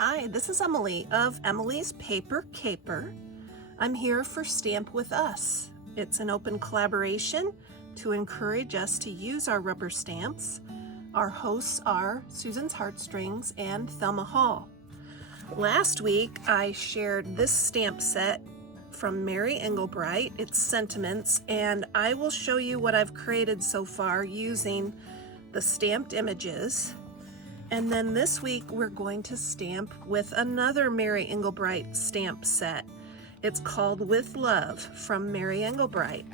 Hi, this is Emilee of Emilee's Paper Caper. I'm here for Stamp With Us. It's an open collaboration to encourage us to use our rubber stamps. Our hosts are Susan's Heartstrings and Thelma Hall. Last week, I shared this stamp set from Mary Englebright, its Sentiments, and I will show you what I've created so far using the stamped images. And then this week we're going to stamp with another Mary Englebright stamp set. It's called With Love from Mary Englebright.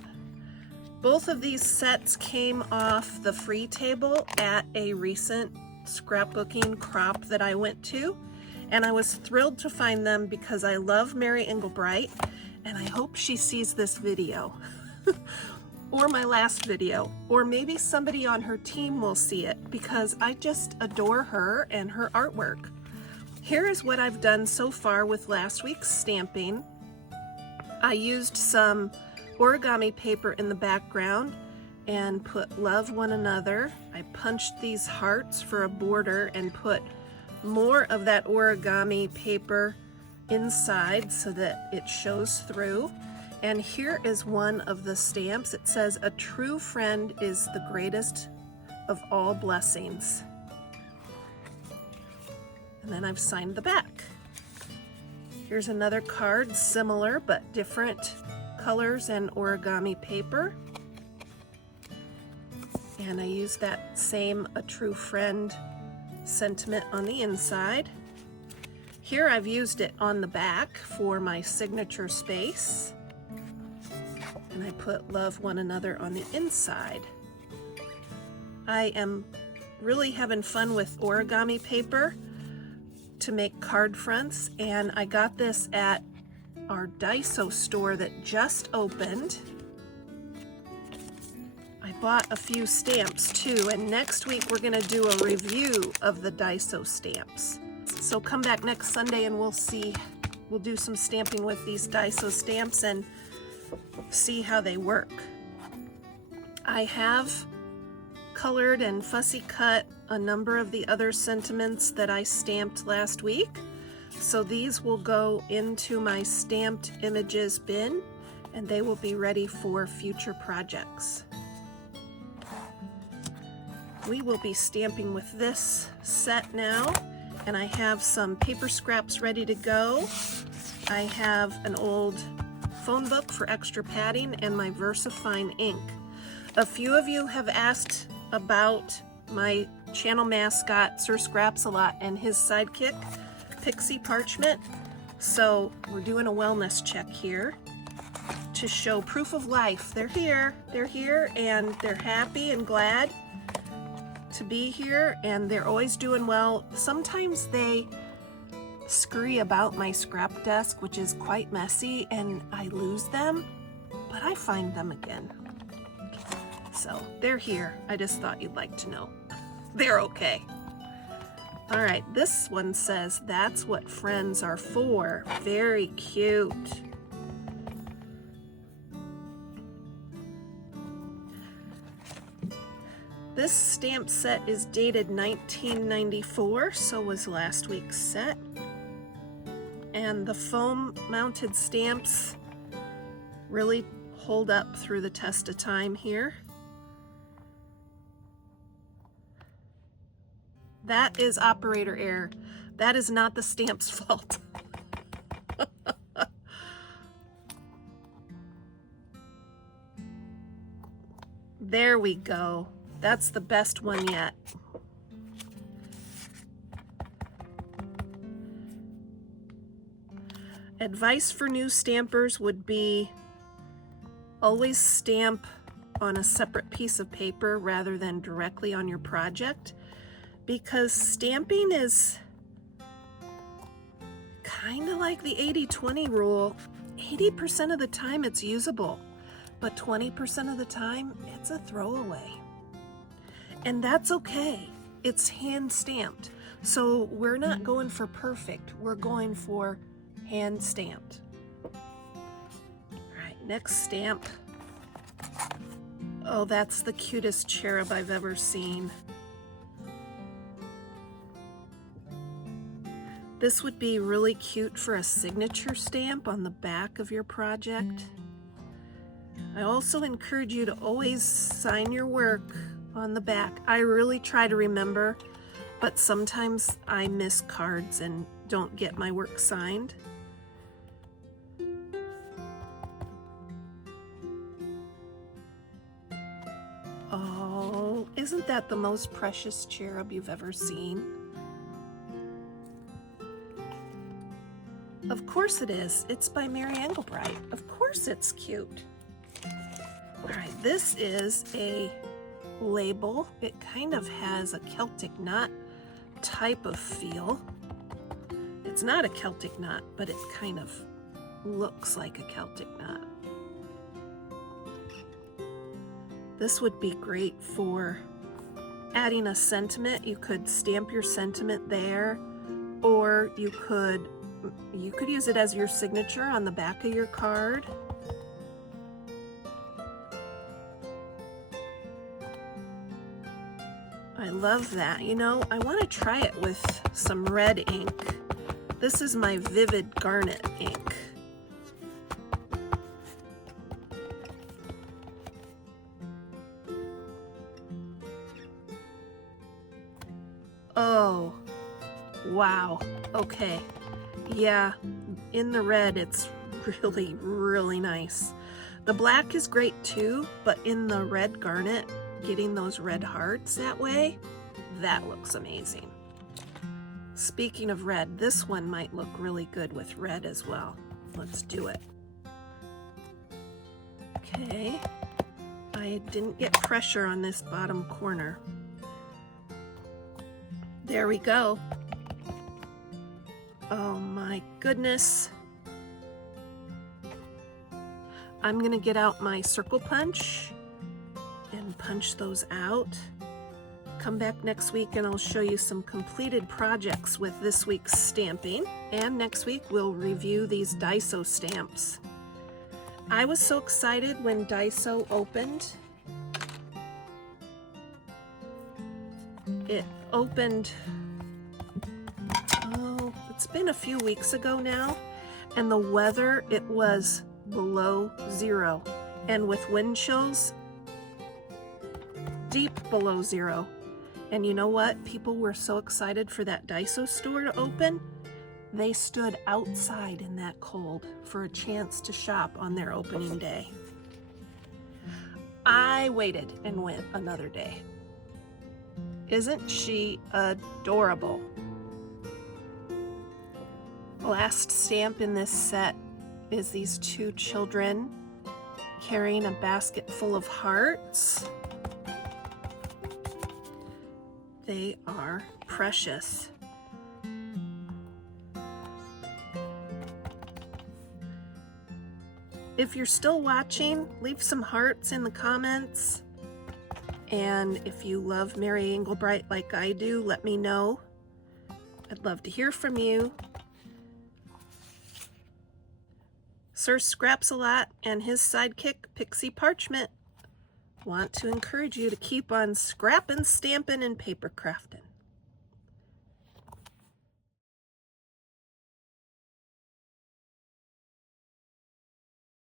Both of these sets came off the free table at a recent scrapbooking crop that I went to, and I was thrilled to find them because I love Mary Englebright and I hope she sees this video. Or my last video, or maybe somebody on her team will see it because I just adore her and her artwork. Here is what I've done so far with last week's stamping. I used some origami paper in the background and put Love One Another. I punched these hearts for a border and put more of that origami paper inside so that it shows through. And here is one of the stamps. It says, "A true friend is the greatest of all blessings." And then I've signed the back. Here's another card, similar but different colors and origami paper. And I use that same "A true friend" sentiment on the inside. Here I've used it on the back for my signature space. And I put Love One Another on the inside. I am really having fun with origami paper to make card fronts, and I got this at our Daiso store that just opened. I bought a few stamps too, and next week we're gonna do a review of the Daiso stamps. So come back next Sunday and we'll do some stamping with these Daiso stamps and see how they work. I have colored and fussy cut a number of the other sentiments that I stamped last week, so these will go into my stamped images bin and they will be ready for future projects. We will be stamping with this set now, and I have some paper scraps ready to go. I have an old phone book for extra padding and my VersaFine ink. A few of you have asked about my channel mascot, Sir Scraps-a-Lot, and his sidekick, Pixie Parchment. So we're doing a wellness check here to show proof of life. They're here, and they're happy and glad to be here, and they're always doing well. Sometimes they scurry about my scrap desk, which is quite messy, and I lose them, but I find them again. So they're here. I just thought you'd like to know. They're okay. All right, this one says, "That's what friends are for." Very cute. This stamp set is dated 1994, so was last week's set. And the foam mounted stamps really hold up through the test of time here. That is operator error. That is not the stamp's fault. There we go. That's the best one yet. Advice for new stampers would be always stamp on a separate piece of paper rather than directly on your project, because stamping is kind of like the 80-20 rule. 80% of the time it's usable, but 20% of the time it's a throwaway. And that's okay. It's hand stamped. So we're not going for perfect. We're going for hand stamped. All right, next stamp. Oh, that's the cutest cherub I've ever seen. This would be really cute for a signature stamp on the back of your project. I also encourage you to always sign your work on the back. I really try to remember, but sometimes I miss cards and don't get my work signed. Oh, isn't that the most precious cherub you've ever seen? Of course it is. It's by Mary Engelbreit. Of course it's cute. All right, this is a label. It kind of has a Celtic knot type of feel. It's not a Celtic knot, but it kind of looks like a Celtic knot. This would be great for adding a sentiment. You could stamp your sentiment there, or you could use it as your signature on the back of your card. I love that. You know, I want to try it with some red ink. This is my Vivid Garnet ink. Oh, wow. Okay. Yeah, in the red, it's really, really nice. The black is great too, but in the red garnet, getting those red hearts that way, that looks amazing. Speaking of red, this one might look really good with red as well. Let's do it. Okay, I didn't get pressure on this bottom corner. There we go. Oh my goodness. I'm gonna get out my circle punch and punch those out. Come back next week and I'll show you some completed projects with this week's stamping. And next week we'll review these Daiso stamps. I was so excited when Daiso opened. It opened, oh, it's been a few weeks ago now, and the weather, it was below zero. And with wind chills, deep below zero. And you know what? People were so excited for that Daiso store to open, they stood outside in that cold for a chance to shop on their opening day. I waited and went another day. Isn't she adorable? Last stamp in this set is these two children carrying a basket full of hearts. They are precious. If you're still watching, leave some hearts in the comments. And if you love Mary Engelbreit like I do, let me know. I'd love to hear from you. Sir Scraps-a-Lot and his sidekick, Pixie Parchment, want to encourage you to keep on scrapping, stamping, and paper crafting.